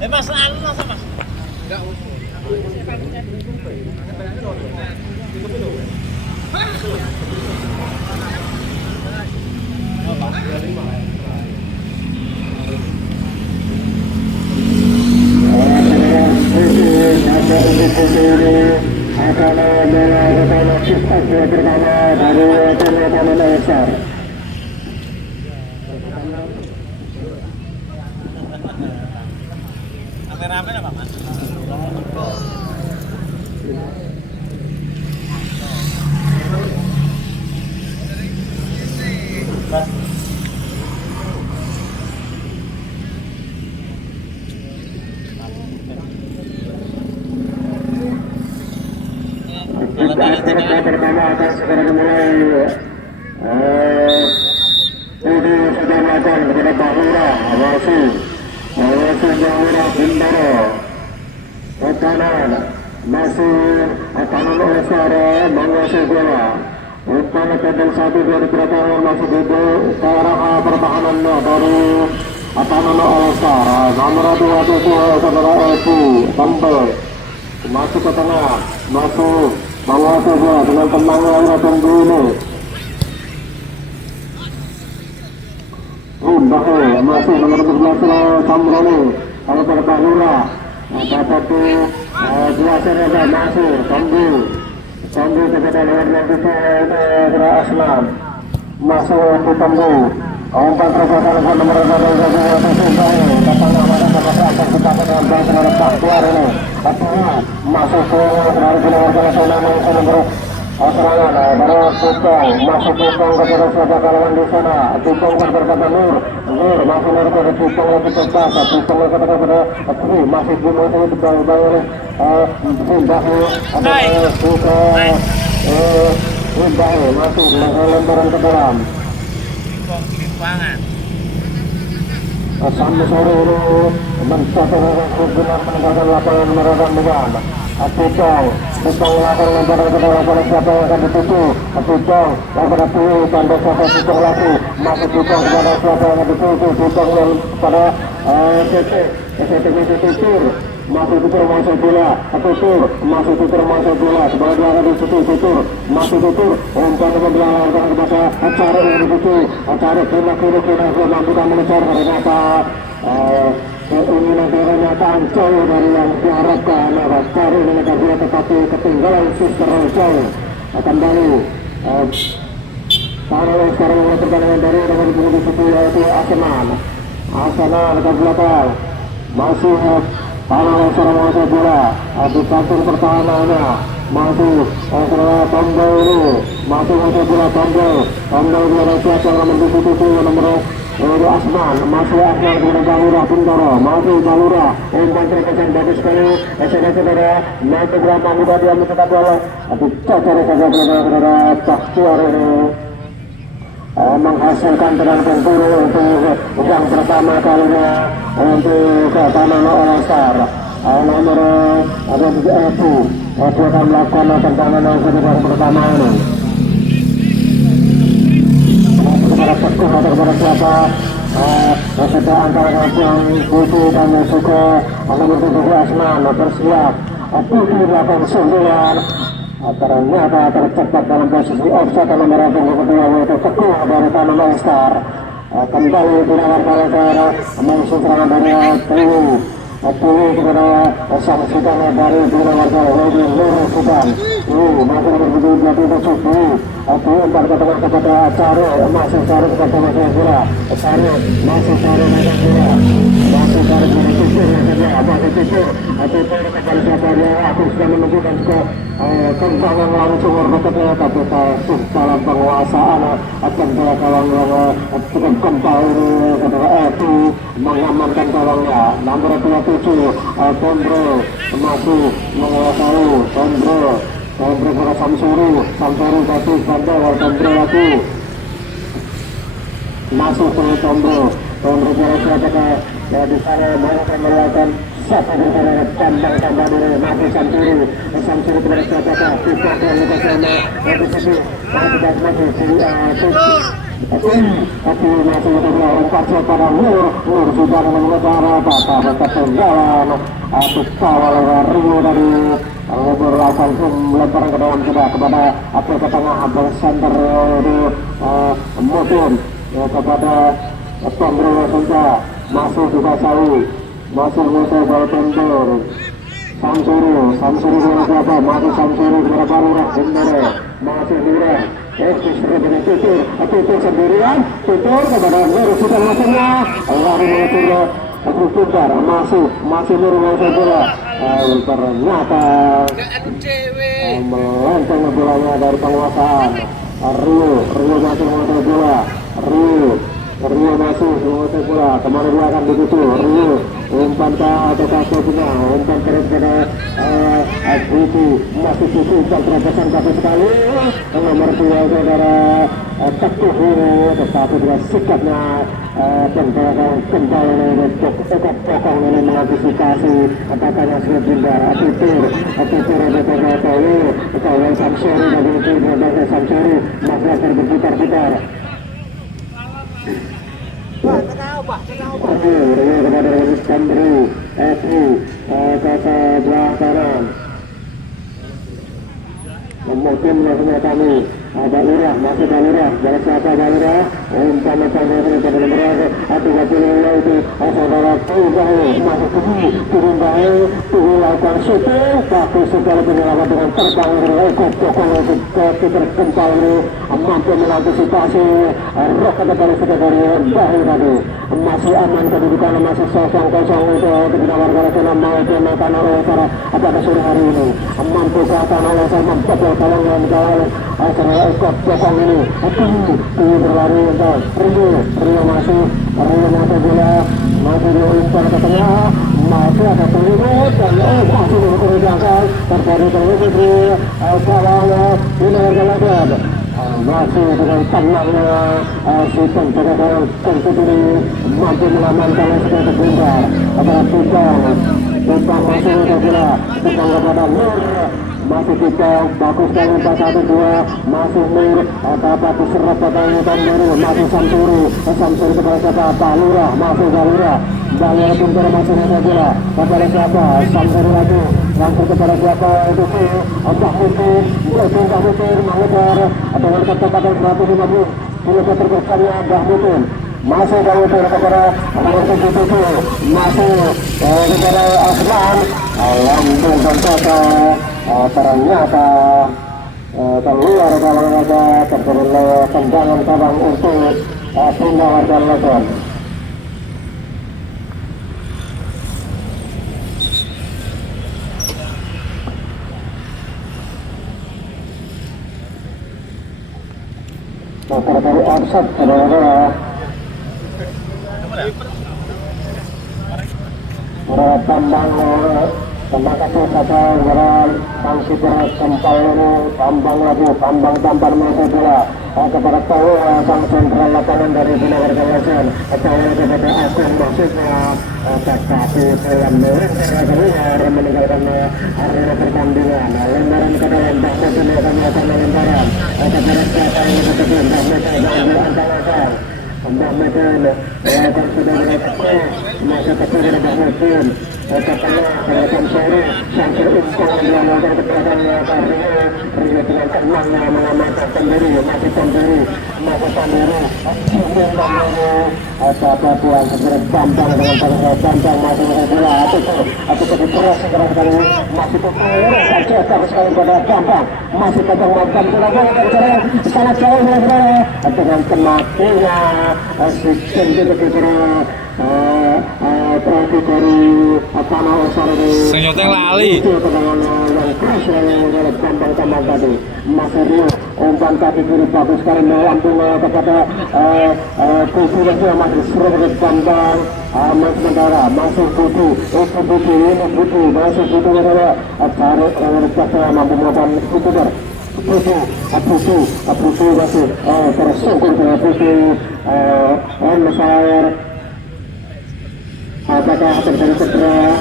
Mas, anu masa mas? Enggak usah. Rame-rame apa mas? Pertama akan segera dimulai. Ini sudah melakukan kepada Bahura, Awasi Bahura Bintaro, Kanan masih kanan Osara, Bangladesh bola. Utama kedel 1-2 masih di ke arah pertahanannya dari kanan Osara. Nomor 2 saudara Eku, Tampil masuk ke tengah, masuk Bangladesh bola dengan tenang air tunggu ini. Masih nomor 11 Samrani kalau Pertahura dapat biasanya masuk Sambu kepada luar nanti ke Aslam masuk ke Sambu umpan terbatas nomor 1 datang akan kita dengan baik keluar ini masuk ke nomor serangan baru Tukang masuk Tukang kepada siapa kalangan di sana. Tukang berkata Nur masih Nur kepada Tukang lagi terbang. Tukang lagi kepada Tri masih Juno ini dibayar pindah ada Tukang pindah masuk lembaran ke dalam sampai sore ini mencapai benar meninggalkan lapangan meredam dengan Tukang lakukan lemparan ke dalam pada siapa yang akan dituju. Tukang pada tujuh tanda siapa Tukang lagi masuk Tukang kepada siapa yang akan dituju. Tukang pada tutur masuk tutur masuk bola tutur masuk tutur masuk bola sebagai dia akan ditutur masuk tutur umpan membelakang kepada acara yang dituju. Acara kena mampu mengejar ternyata ini negaranya tancau dari yang diharapkan. Cari negara tetapi ketinggalan suster jauh kembali. Sekarang mulai pertandingan dari nomor 27 yaitu Asenan ke belakang masih tanah seorang bola di kantor pertahanannya masih tombol ini masih bola tombol dari siapa yang nomor 27 nomor Asman masih Asman kepada Bahura Bintaro masih Bahura umpan terkesan bagus sekali SNS saudara nanti berapa mudah dia mencetak bola tapi cacar saja saudara Caksuar ini menghasilkan tenang tempur untuk yang pertama kalinya untuk keamanan All-Star nomor ada 7 itu akan melakukan tendangan yang kedua pertama ini kepada Teguh atau kepada siapa kita antara yang Putih dan Suko nomor 7 Asman bersiap Putih belakang 9 ternyata tercepat dalam posisi offset nomor 22 yaitu Teguh dari Taman All-Star kembali dinawarkan oleh musuh serangan dari Putih kepada sang Sudan dari dinawarkan oleh Nur Sudan masih nomor 27 umpan ke tengah kepada Caro masih Caro kepada masih bola Caro masih Caro masih bola masih Caro kepada Tutur masih Tutur kepada siapa dia aku sudah menunjukkan ke tendangan langsung berikutnya tapi dalam penguasaan akan bola kawan cukup kempal kepada Etu mengamankan kawannya nomor 27 Tondro masih menguasai Tondro kepada Samsuru satu Bandar Tondro lagi masuk ke Tondro kira-kira ya di sana mereka melakukan satu dari tambang dulu mati Samsuru kepada siapa kita yang kita sama itu masih Tapi masih umpan pada Nur sudah mengejar tetap ketinggalan. Atau kawal Rio dari Lebur langsung melempar ke dalam kepada apel ke tengah abang center di Mutun kepada Pembro Sunda masih dikuasai masih musuh bola tender Samsuri berapa masih Samsuri berapa lurah Sendere masih lurah dengan tutur sendirian tutur kepada Nur sudah masuknya lari mengatur Tutur masih Nur mengatur bola ternyata melempeng bolanya dari penguasaan Rio masih mengatur bola Rio masih menguasai bola kemana dia akan dituju Rio umpan ke punya umpan terus pada Butu masih Butu umpan terobosan satu sekali nomor 2 saudara Teguh tetapi dengan sikapnya kembali untuk pokok ini mengantisipasi apakah yang sudah bundar Atitur ada kawal Samsuri dari itu berbagai Samsuri masih akan berputar-putar kepada Iskandri Efu kata belah kanan mungkin kami ada Lurah masih ada Lurah dari siapa Lurah umpan pada nomor 30 itu saudara masuk turun baik turun lakukan syuting tapi sekali penyelamat dengan terbang dari pokok keeper kempal ini mampu mengantisipasi rok ke depan dari Bahu tadi masih aman kedudukan masih 0-0 untuk menawarkan rencana mau penataan oleh cara pada sore hari ini mampu ke atas oleh saya membobol kalong yang menjauh acara ekor pokok ini berlari untuk Rio masih bola masih diumpan ke tengah masih ada terlibat dan masih dikerjakan terjadi terlibat di salahnya ini harga masih dengan tenangnya si penjaga kentut ini mampu mengamankan sebagai terhindar pada Tukang masih ada bola Tukang kepada Nur masih Tukang bagus sekali 4-1-2 masih Nur dapat diserap pada Baru masih Samsuri kepada siapa Lurah masih Lurah Daniel Pintar masih ada bola kepada siapa Samsuri lagi langsung kepada siapa itu Mbah Mutin mengejar dengan kecepatan 150 km per jamnya Mbah Mutin masih kamu kepada nomor 77 masih kepada Asman lambung dan kata ternyata keluar dalam laga terjadi tendangan cabang untuk pindah warga London. Dari offset saudara tambang kasih saja sanksi berat kempal ini tambang masuk bola kepada Tahu sang sentral lapangan dari Bina Warga Lasan Tahu kepada Agung maksudnya tetapi saya keluar meninggalkan arena pertandingan lembaran ke dalam bahasa ini akan melakukan lembaran kepada siapa yang berkenan mereka mengambil antara Mbak Medan akan sudah melakukan masa kecil dari Mbak Medan katanya Samsuri umpan yang melakukan kebelakannya Rio dengan tenangnya mengamankan sendiri masih Sendiri apa tuan segera Bambang dengan Bambang masih bola atau keras segera sekali masih tercetak sekali pada Bambang masih pegang Bambang bola sangat jauh dengan kematinya si Sendiri kira terakhir dari tanah Osari senyoteng lali yang keras yang Bambang tadi masih Rio umpan kaki kiri bagus sekali melambung kepada Kudu yang masih seru dari Bambang sementara masih Butu masih Butu adalah tarik kepada mampu melakukan putar Butu masih tersungkur dengan Butu Mesir apakah terjadi cedera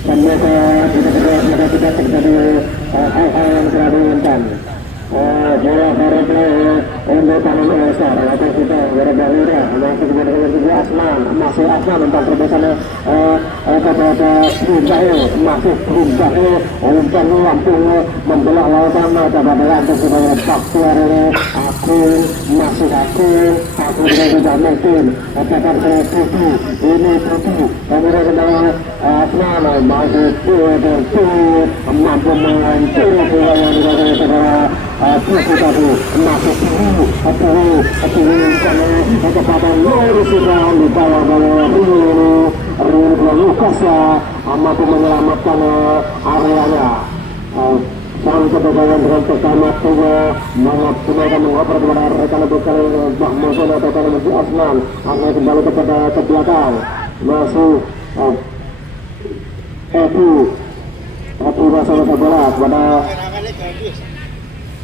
dan mereka tidak terjadi hal-hal yang telah diinginkan bola dari untuk tangan Elsa, atau kita Balura, masih kepada juga Asman, masih Asman tentang terobosannya kepada Bumbahe, masih Bumbahe, umpan lampu membelah lautan kepada lantai sebagai faktor aku masih aku tidak mungkin katakan saya Putu, ini Putu, kemudian kepada Asman masih Putu, mampu menghancur yang dikatakan saudara Putu tadi, masih Putu kepada Lurus sudah di bawah Rini Lukas ya, mampu menyelamatkan areanya. Sang kebebasan dengan pertama juga mengakan mengoper kepada rekan bukan Mahmud atau karena masih Osman, akan kembali kepada ke belakang masih Edu masa bola kepada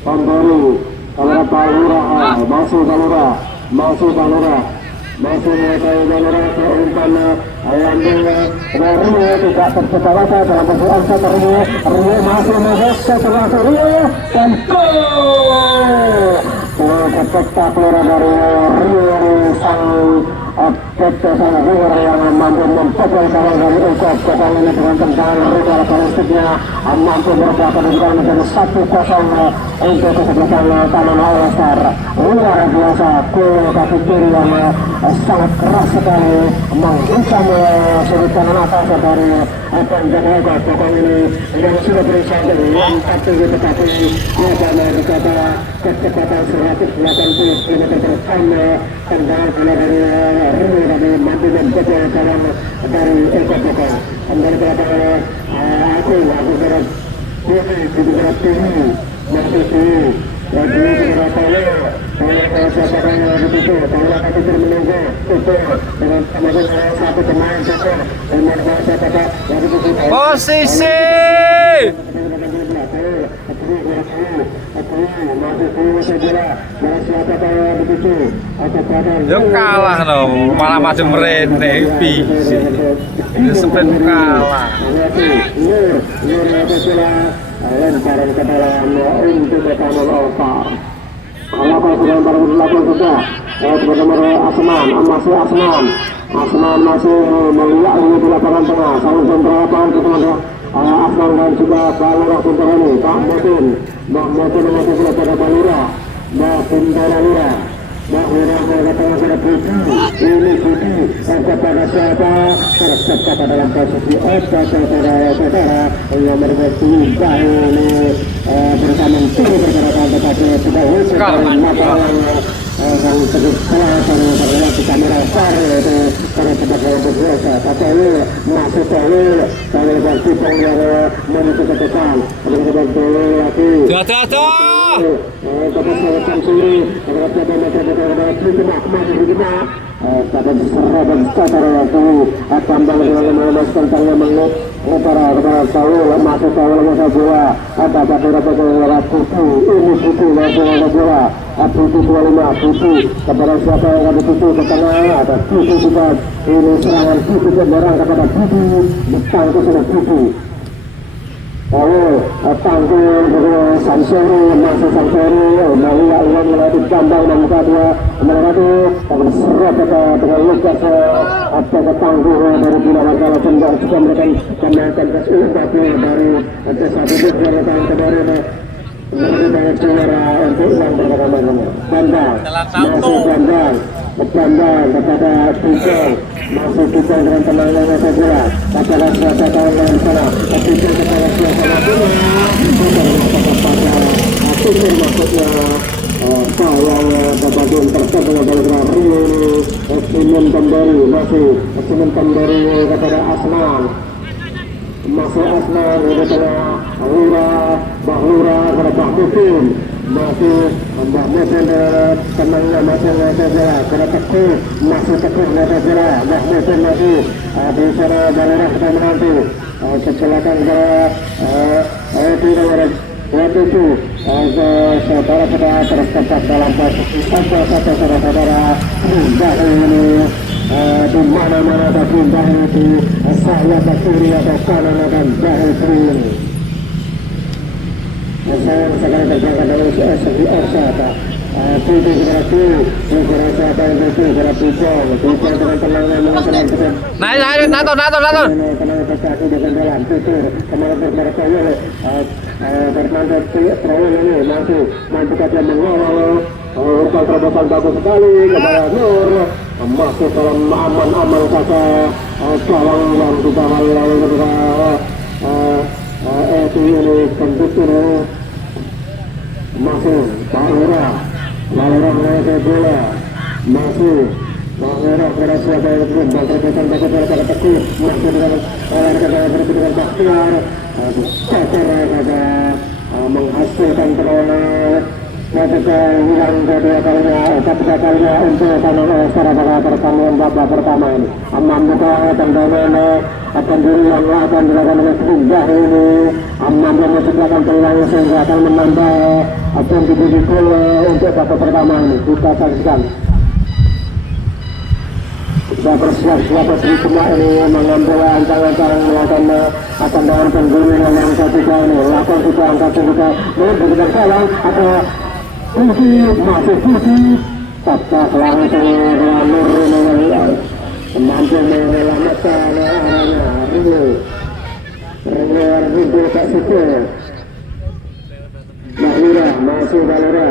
Pembeli kepada Balura, masih Balura menguasai Balura ke umpan Rio tidak tercipta dalam persoalan satu Rio masih menggeser terlalu Rio dan gol spektakuler dari Rio sang sang Rio yang mampu memperbaiki gawang dari Ukop gawang ini dengan tendangan rudal balistiknya mampu berdapat dengan menjadi 1-0 untuk kesebelasan Taman All-Star. Luar biasa gol kaki kiri yang sangat keras sekali menghisam sudut kanan atas dari penjaga Ukop gawang ini yang sudah berusaha melompat tinggi tetapi ada dikata kecepatan 180 km per jam tendangan bola dari Rio dari mampu membobol gawang dari Ukop gawang kembali kepada aku berat di berat tinggi masih tinggi lagi beberapa kalau siapanya begitu kalau kaki menunggu itu dengan satu pemain itu dengan siapa lagi begitu posisi yo kalah dong malah maju merene ini sprint kalah lemparan ke dalam untuk Taman All-Star. Kalau sudah baru dilakukan sudah nomor Asman masih melihat ini di lapangan tengah saling penerapan kepada Asman dan juga Balura untuk ini Pak Motin masih kepada Balura Balura mengatakan kepada Putu ini Putu kepada siapa tercepat dalam posisi saudara yang berbentuk ini bersama tim bergerakan tetapi sudah wujud dari lapangan yang terlalu terlihat di kamera besar itu karena sebagai berbiasa tapi masih tahu kalau berkipung yang menuju ke depan dengan lagi kepada selatan kiri pada serabang saudara waktu tambang dengan memas tentangnya mengutara kepada Saul masuk Saul masa bola ada beberapa bola Putu ini Putu masuk ada bola Putu 25 Putu kepada siapa yang ada Putu ke tengah ada Putu juga ini serangan Putu menyerang kepada Putu ditangkap oleh Putu tangkul Sansori masuk Sansori Malia uang melalui gambang dan muka dia melalui tapi serap dengan Lukas apa tangkul dari Bina Wargala Tendang juga mereka kemenangan tapi dari satu juara tahun kemarin lebih banyak juara untuk uang bersama-sama Bandang kepada Tunggal masuk Tunggal dengan tenangnya saja kepada siapa tahun yang sana Tunggal kepada siapa bola Tunggal kepada Tunggal maksudnya saya bagian tertentu dari Rio Simen kembali masih Simen kembali kepada Asman masih Asman kepada Bahlura kepada Bahmutin masih Mbak Mutin tenangnya masih saja kepada Teguh masih Teguh saja Mbak Mutin masih di sana Balura kita menanti kecelakaan kepada waktu itu saudara kita tercepat dalam posisi satu saudara Bumbahe ini di mana-mana ada Bumbahe itu saya ke kiri atau kanan akan Bumbahe ini saya sekarang terjangkau dari segi Orsata Putih berhasil berasa apa yang itu berhasil Pujang dengan tenangnya mengatakan Naik, nato. tenang kaki dengan jalan tutur kemarin bermereka bermandat terawal ini mampu kata mengawal umpan terobosan bagus sekali kepada Nur masuk dalam aman saja gawang yang kita lalu kepada itu ini komputer masuk Laura mengenai bola masuk Laura kepada siapa yang belum terobosan bagus pada Teguh masuk dengan Bakhtiar Kotor saja menghasilkan perlawanan ketika hilang kedua kalinya untuk secara pertandingan babak pertama ini membuka tendangan pendiri yang akan dilakukan oleh Singgah ini menciptakan peluang sehingga akan menambah kontribusi gol untuk babak pertama ini kita saksikan sudah bersiap-siap semua ini mengambil ancang-ancang akan dengan pengguna yang ketiga ini lakukan kita angkat kita memberikan salam atau masih tetap langsung Nur mampu menyelamatkan arahnya Rindu tak suka Balura masih Balura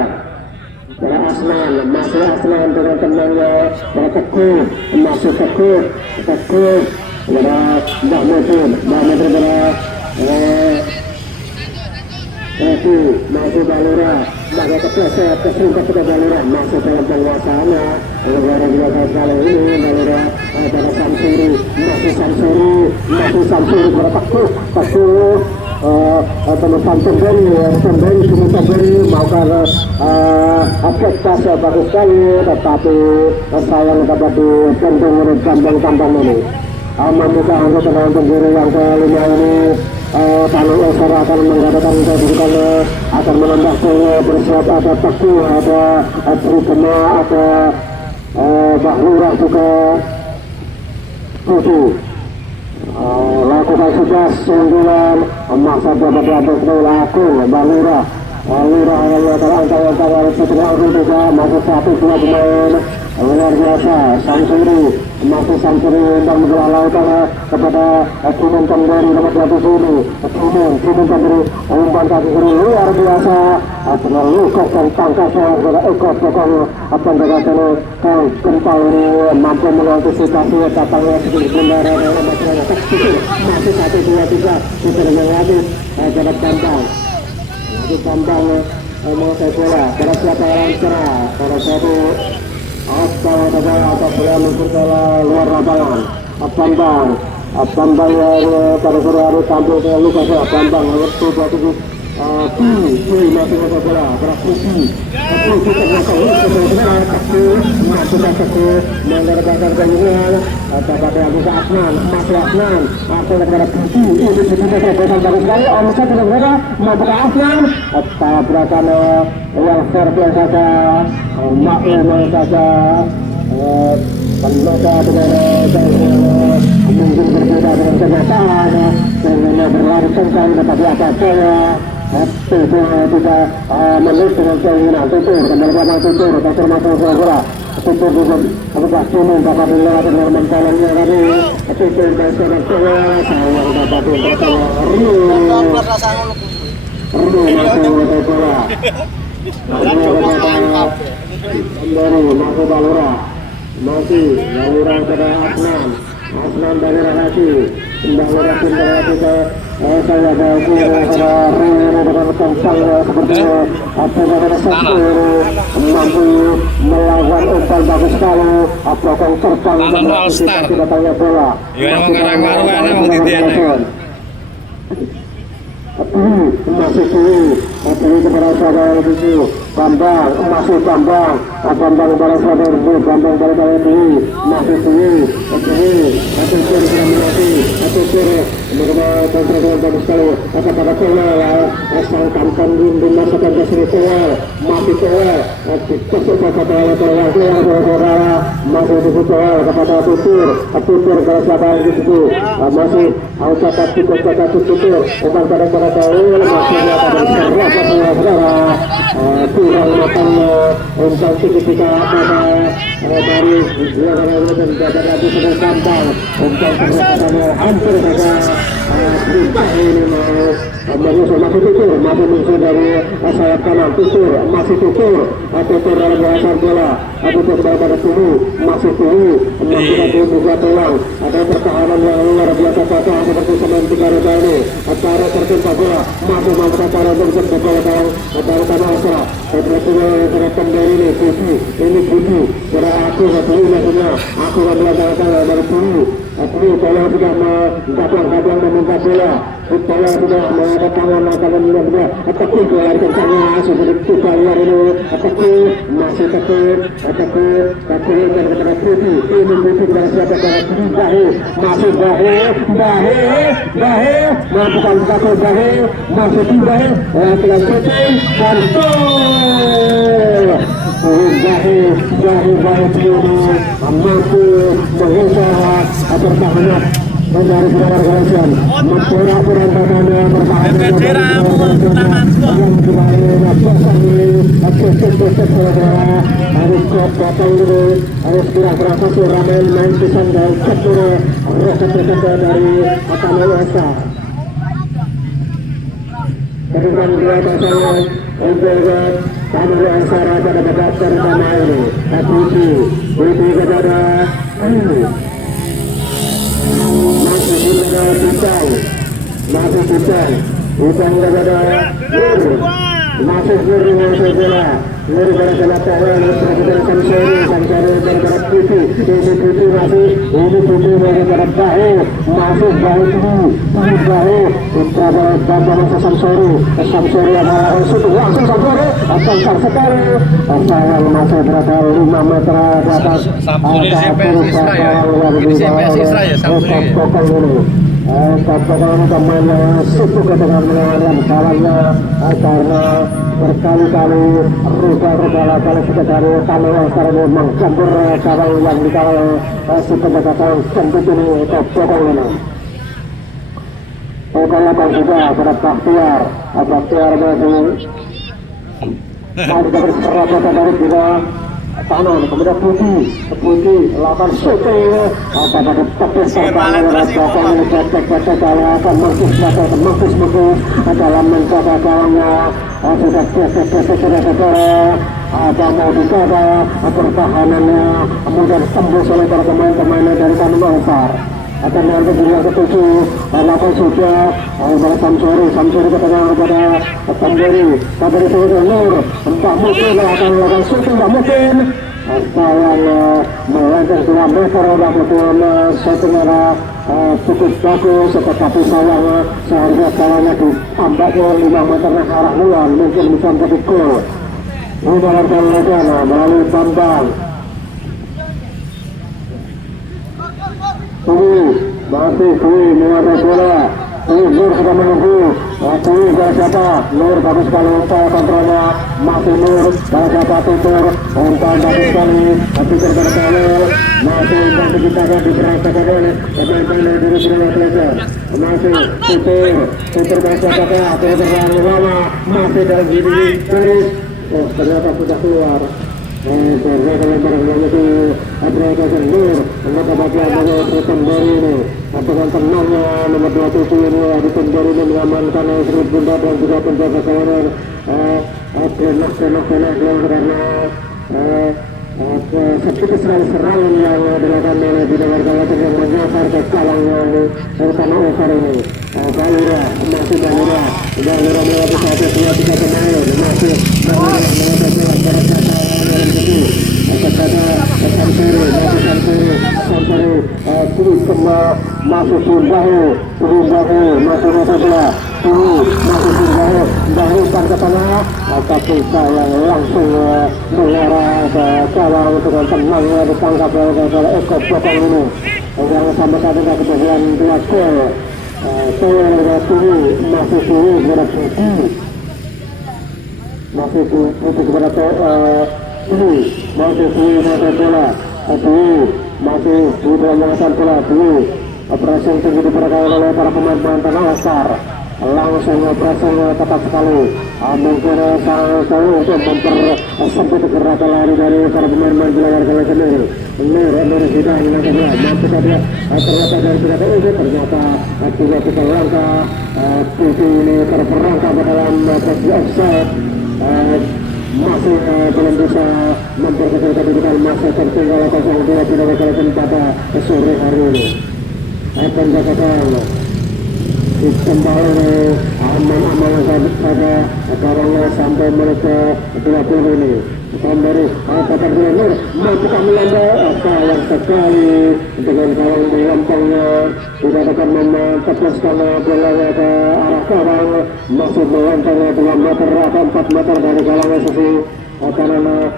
para Asman masih Asman dengan temannya para Teguh masih Teguh kepada Mbak Mutun itu masih Balura maka kepleset kesumpah kepada Balura masuk dalam penguasaannya negara biasa kali ini Balura pada Samsuri masih Samsuri pada Teguh teman Samsuri maukan aktivitas bagus sekali tetapi sayang kepada kandang ini membuka untuk penonton guru yang kelima ini Tanah Esar akan mengatakan kedudukan akan menambah bersiap ada Teguh ada Trikema ada Bahlura juga Putih lakukan sudah sundulan masa dapat atas laku Bahlura hanya terangkat setelah itu juga masuk 1-2 pemain luar biasa Samsuri masih Samsuri dan menjual lautan kepada Timun Temberi nomor 20 ini Timun Temberi umpan kaki kiri luar biasa terlalu dan tangkasnya kepada Eko Jokowi penjaga sini Gempal ini mampu mengantisipasi datangnya sedikit bendera dari masyarakat masih 1-2-3 diterima lagi kepada Bambang menguasai bola pada siapa yang cerah pada satu atau bola muncul ke luar lapangan Bambang yang pada sore hari tampil ke Lukas Bambang waktu masih menguasai bola pada Putih menggaragakan keinginan kepada Abu Asman masih Asman masih kepada Putih ini sudah terbosan bagus sekali omset benar-benar membuka Asman tabrakan yang fair play saja maklum saja penloda dengan mungkin berbeda dengan kenyataan dengan berlari kencang tetapi apa saya tidak menurut dengan keinginan tutur kembali belakang tutur masuk bola tutur juga apakah Timun dapat melihat dengan mentalnya tadi tutur dan seorang bola sayang dapat pertama masuk bola kembali masuk Balura masih Balura kepada Asnan dari Rahasi Balura kembali ke saya ada kepada Rini dengan kencang seperti apa kepada Samsuri mampu melawan umpan bagus sekali apakah terbang dan datangnya bola masih pilih kepada saudara itu Bambang masih Bambang kepada saudara itu Bambang pada kali ini masih pilih masih kiri kontrol dengan bagus sekali kepada Towel, sang tampan dimasukkan ke sini Towel, masih Towel, ditusuk kepada Towel keluar masih di Towel kepada Tutur kalau siapa yang di situ masih catat Tutur umpan pada Towel masih pada serasa saudara kurang matangnya umpan signifikan pada dari dan lagi sedang gampang umpan terlaksana hampir saja berubah ini masih musuh dari sayap kanan Tutur dalam bahasan bola Tutur pada Turu masih buka peluang ada pertahanan yang luar biasa kokoh seperti semen 3 roda ini cara tertimpa bola masih mampu cara untuk bola dari tanah asal terhadap dari ini Budi kira aku adalah dari Turu bola sudah kadang meminta bola bola sudah mengangkat tangan akan benar-benar tekuk bola kencangnya seperti kita lihat ini tekuk masih tekuk dan kepada Budi ini Budi dengan siapa Bahe masih Bahe melakukan satu Bahe masih Bahe dengan Budi dan gol Bahe mampu mengusaha pertahanan dari Bidara Galasian memperang pertahanan harus kira-kira satu ramen main pisang dan keturu roket dari Atama Esa berikan dia pasangan untuk Atama Esa pada babak pertama ini Budi kepada masih Bintang kepada masih bola Nur pada Towel kepada Samsuri kepada Putih ini Putih masih pada Bahe masih Bahe kepada Bambang Samsuri adalah langsung Samsuri akan sekali Towel masih berada 5 meter di atas Samsuri CPS Israel Samsuri Katakan temannya sibuk dengan melawan kawannya karena berkali-kali rubah kali sekali tanah karena mengcampur kawan yang dikawal si pendekatan kentut ini pokok ini. Pokoknya juga pada Baktiar masih mau berserah dari kita kanan kemudian Putih lakukan shooting pada tepis pertama belakang ini cek akan mengkus dalam mencoba kawannya sudah ada mau dicoba pertahanannya kemudian tembus oleh para pemain dari Tanah Mansar akan mengambil yang ketujuh lakukan sudah oleh Samsuri kepada Tamberi itu Nur entah mungkin akan melakukan shooting tak mungkin kawan melenceng 2 meter betul shootingnya cukup bagus tetapi sayang seharusnya kawannya ditambahnya 5 meter arah luar mungkin bisa menjadi gol ini dalam keadaan melalui Bambang masih menguasai bola Nur sudah menunggu dari siapa Nur bagus sekali untuk kontrolnya masih Nur dari siapa Tutur untuk bagus sekali Tutur berkawal masih untuk diciptakan diserahkan oleh pemain-pemain dari Surabaya Pleasure masih Tutur dari siapa terlalu lama masih dalam diri garis ternyata sudah keluar ternyata lembaran itu Adriana Nur maka bagian dari Tamberi ini dengan tenangnya nomor 27 ini di Tamberi ini mengamankan Sri Bunda dan juga penjaga kawanan kena karena seperti serangan yang dilakukan oleh Bidara Galasian yang menyasar ke kalangnya dari Tanah Osar ini Balura melewati 1-2-3 pemain masih masuk Surbahu masuk bola masuk ke tengah tapi sayang langsung mengarah ke kawal dengan tenangnya ditangkap oleh Eko Potong ini yang sampai saat ini kemudian 2 gol Tower Turu masih Turu kepada Putih, masih Putih kepada Turu, masih Turu masa bola Turu, masih Turu mengangkat bola Turu. Operasi yang tinggi diperagakan oleh para pemain mantan All-Star, langsung operasi tepat sekali. Mungkin sangat untuk mempersempit gerakan lari dari para pemain di layar kali ini. Nur sudah menangkapnya, mampu saja ternyata dari tidak itu ternyata juga kita langkah Putih ini terperangkap dalam posisi offside. Masih belum bisa memperkecil kedudukan, masih tertinggal 0-2 tidak berkali pada sore hari ini. Akan dikatakan kembali aman-aman saja karena sampai mereka 20 ini dari kata Nur mampu melandai sayang sekali dengan kalang melempangnya tidak akan menetapkan bola ke arah kalang, masih melempangnya 2 meter atau 4 meter dari kalang sisi karena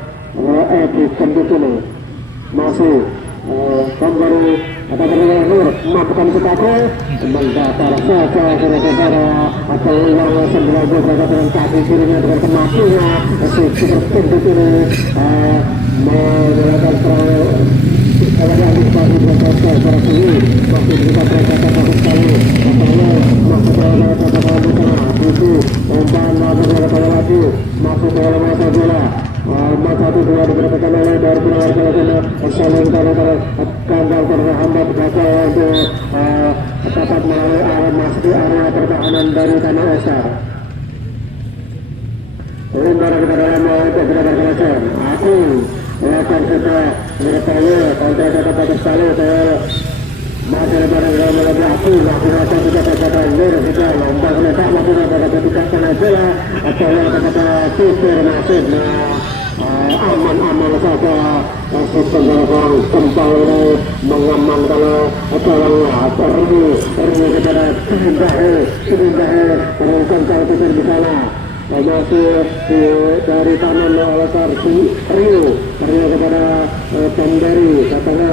Edi Kendut ini masih kembali apa bernama Nur mampukan setaku mengdatar saja saudara atau yang 19 dengan kaki kirinya dengan kematinya super Kendut ini menggunakan kalau yang dipadu para sini masih bisa berkata sekali katanya masih berkata itu umpan berkata lagi masuk ke dalam masa bola masa itu dua diberitakan oleh dari penawar kelihatan saling karena kandang terhambat maka untuk dapat melalui arah masuk di area pertahanan dari tanah Osar. Umbar kita dalam untuk benar-benar aku akan kita mengetahui kontrak kata sekali saya masih lebaran dalam lebih aku lakukan kita kata Nur kita lomba letak lakukan kata kita kena bola atau yang kata super masuk aman-aman saja sistem belakang kembal ini mengamankan atau ini kepada Serindahe menurunkan kalau kita di sana masih dari taman All-Star Rio kepada Tandari katanya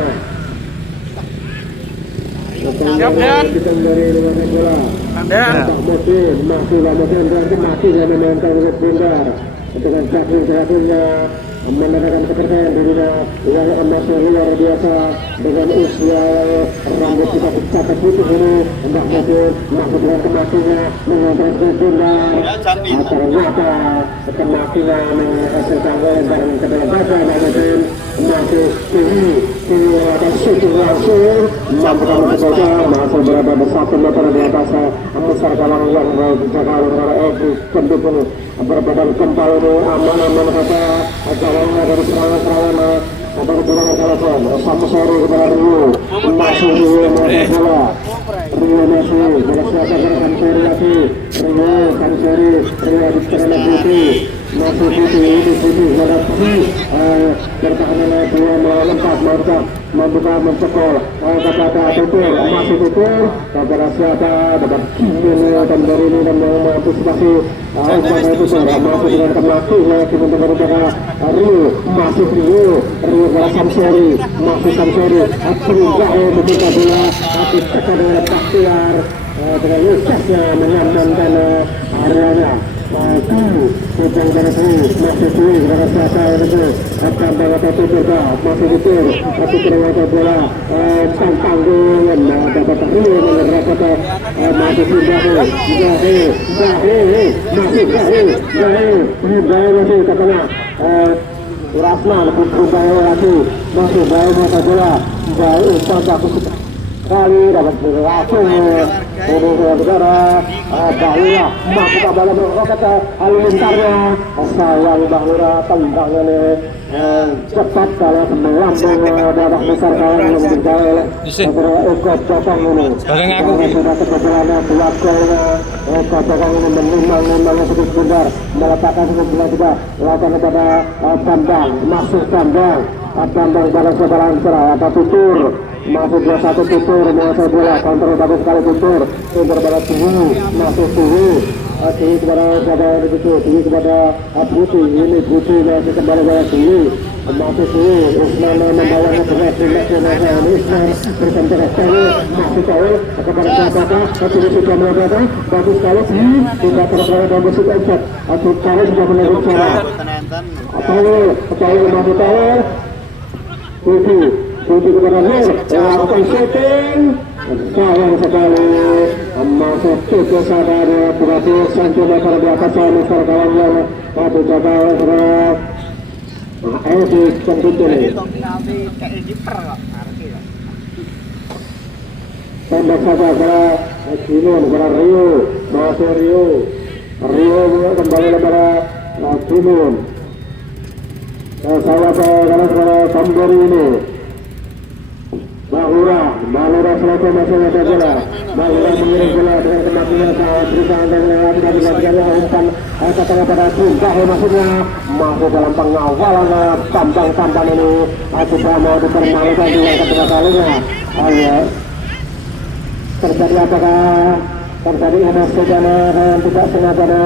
dari luar bola masih berarti masih memainkan bundar dengan jatuhnya menandakan kepercayaan dirinya yang masih luar biasa dengan usia rambut kita cacat putih ini hendak masuk dengan kematinya mengontrol bundar ternyata kematinya menghasilkan dan kedua baca mungkin masih tinggi akan syukur langsung mampukan mencoba masih berada bersatu meter di atas besar kalang yang dijaga oleh Edi Kendut ini berbadan kempal ini aman-aman kata jalannya dari serangan-serangan ada kecurangan telepon sama sore kepada Rio masih Rio masih bola Rio masih bola siapa gerakan seri lagi Rio di tengah putih masih putih pada putih bertahan oleh 2 melawan 4 membuka mencekol kata tutur masih tutur kepada siapa dapat kini dan dari ini dan mengantisipasi upaya itu masih dengan kemati kini dengan Rio masih Rio pada Samsuri masih Samsuri Jahe membuka bola tapi tekan dengan Baktiar dengan Yusufnya mengamankan areanya sedang dari masih sulit dengan siapa itu akan berkata tutur masih tutur tapi ternyata bola tanggung dapat Rio menerapkan masih Jahe masih katanya Rasman Jahe lagi masih Jahe masa bola Jahe bagus kali dapat langsung negara Bahura mampu kabala meroket halilintarnya sayang Bahura tendangnya nih cepat kalau melambung babak besar kalah yang dijaga oleh Eko Cokong ini sudah kebetulannya 2 golnya Eko Cokong ini menimbang-nimbangnya sedikit sebentar meletakkan sedikit bola juga lakukan kepada Bambang masih Bambang pada saudara apa tutur masih 2-1 tutur menguasai bola kontrol bagus sekali tutur kepada Tuhu masih Tuhu kepada begitu Tuhu kepada Putih ini Putih masih kembali kepada Tuhu masih Usman membawanya dengan tindak jenazah Usman bersama Tawil masih Tawil kepada siapa tapi sudah melakukan bagus sekali tidak terlalu bagus sekali atau Tawil sudah menarik cara Tawil masih Tawil Suci kepada Nur melakukan shooting sayang sekali masuk ke sadar berarti sanjung kalau di atas Mister kawannya tapi coba ayo dikentutin tembak saja kepada Simon kepada Rio masuk Rio kembali kepada Simon saya kepada Tambori ini Bahura selaku masih ada bola Bahura mengirim bola dengan kematian berikan dan tidak dilakukan umpan setelah pada Bahu maksudnya masuk dalam pengawalan tambang ini sudah mau dipermalukan di yang kedua kalinya terjadi apakah terjadi ada sedana dan tidak sengaja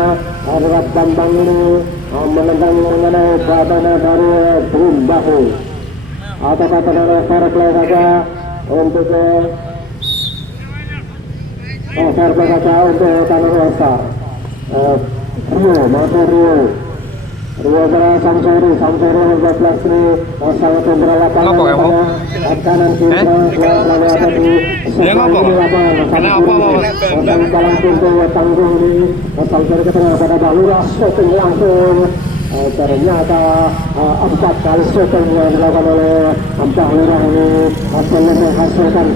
adalah tambang ini menentang mengenai badana dari Bahu atau kata fair play saja untuk fair play saja untuk Tanah Rosa Rio adalah Samsuri 14 ini sangat memberlakukan kanan kiri dalam pintu tanggung ini Samsuri ketengah pada Bahura shooting langsung ternyata 4 kali shooting yang dilakukan oleh Bahura ini belum menghasilkan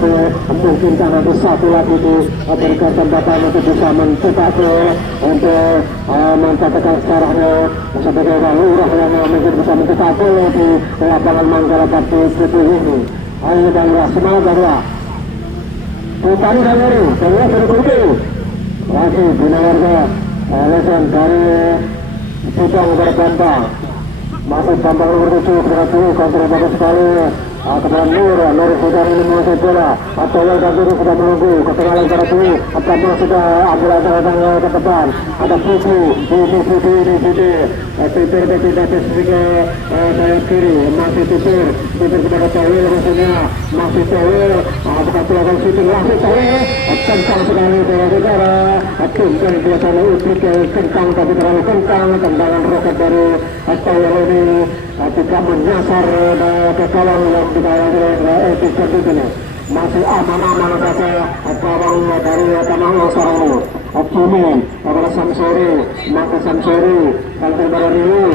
mungkin karena satu lagi di berikan kesempatan untuk bisa mencetak untuk mencatatkan sekarangnya sebagai Bahura yang mungkin bisa mencetak di lapangan Manggala Bakti Putih ini. Ayo Bahura, semangat Bahura. Putari Bahura, Bahura sudah masih Binawarga lesan dari Sidang berbantah masuk tambang nomor 7 berarti kontra bagus sekali kepada Nur sudah ini menguasai bola atau yang Duru sudah menunggu ketinggalan berarti tambang sudah ambil datang ke depan ada Putri tidak sedikit sayap kiri masih Putri kepada Tawil maksudnya masih Tawil apakah pelakukan shooting langsung Tawil kencang sekali saudara kencang biasanya Utrik kencang tapi terlalu kencang tendangan roket dari Tawil ini tidak menyasar ke gawang yang dikawal ini masih aman-aman saja gawang dari Tanah Losar ini Optimin kepada Samsuri maka Samsuri sampai pada Rio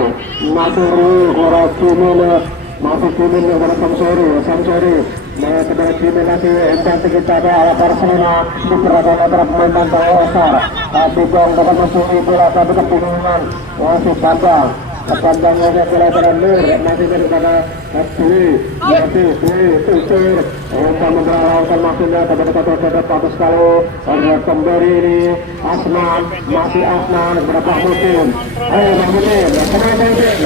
masih Rio kepada Optimin masih Optimin kepada Samsuri kepada Optimin lagi dan kita ada ala Barcelona di peradaban antara pemain Tanah Losar Bigong dapat masuk bola tapi kebingungan masih bandang Kepandangnya kepada Nur masih daripada masih Tutur untuk memperlakukan maksudnya kepada bagus sekali oleh pemberi ini Asman masih Asman kepada Pak Mutin ayo Pak Mutin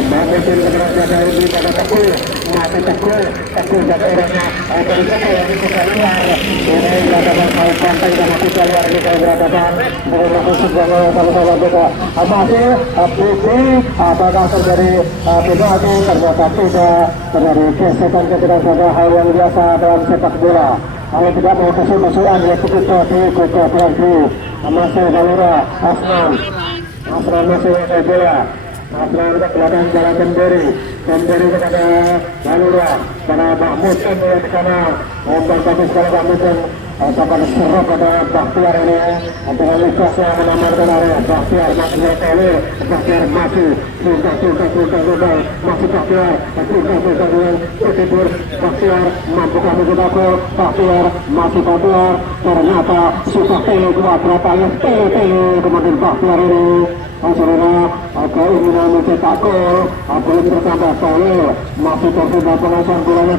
Pak Mutin kepada jaga ini pada Teguh masih Teguh jaga orangnya dari sana yang kita luar ini beradaban kali pantai dan masih keluar ini kali beradaban menggunakan sebuah sama-sama juga masih Putri apakah terjadi penalti ternyata tidak terjadi gesekan saja hal yang biasa dalam sepak bola kalau tidak mau musuh-musuhan ya cukup berhenti masih Bahura Asman masih bola Asman ke belakang jalan Temberi kepada Bahura pada Mahmud ini di sana untuk bagus sekali Mahmud Sampai serap pada Bakhtiar ini dengan Lukasnya menamarkan area Bakhtiar masih Tele Bakhtiar maju Sudah masih Bakhtiar dengan Kutibur Bakhtiar mampukah mencetak gol Bakhtiar masih Bakhtiar ternyata susah Tele kuat berapanya Tele kemudian Bakhtiar ini saudara keinginan mencetak gol belum bertambah Tolil masih terlibat pengasahan bolanya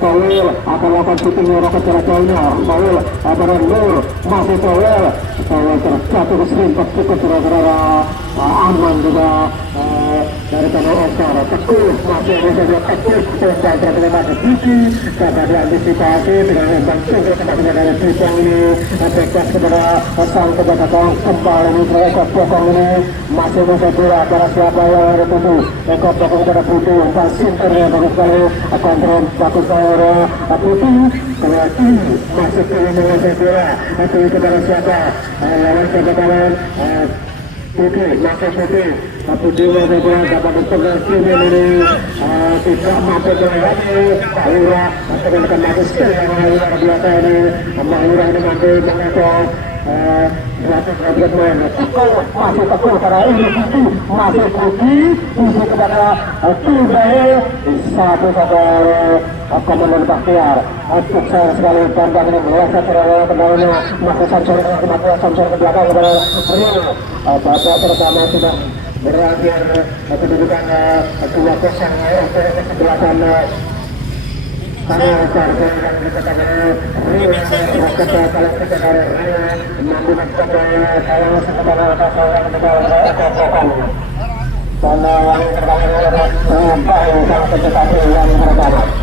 Tolil akan lakukan syutingnya roket jarak jauhnya Tolil pada Nur masih Tolil terjatuh ke serimpat cukup saudara aman juga dari Tono Oscar Teguh masih ada saja Teguh dan terkena Diki dapat diantisipasi dengan umpan singkat tempatnya dari Tripong ini bebas kepada sang kebatang kembali ini Eko Bokong ini masih bisa bola para siapa yang ada tuju Eko Bokong kepada Putu umpan sinternya bagus sekali kontrol bagus sekali Putu berarti masih ingin menguasai bola itu kepada siapa lawan siapa kawan Putih, masih putih Putih wajah dapat dipengaruhi ini tidak mampu melewati Pak Lura dengan mati sekali yang luar biasa ini Pak Lura ini mampu mengatur masih tekuk karena ini masih putih isi kepada Tugai satu komandan Baktiar sukses sekali bangga ini meleset terlalu kendalanya masih Samsur ke belakang kepada Rio Bapak pertama sudah berakhir kedudukan 2-0 untuk kesebelasan Kalau partai yang dikatakan Rio kepada kalau kita Rio membuat kepada kalau sekedar kapal yang dikatakan karena yang terbangun adalah sampai yang pertama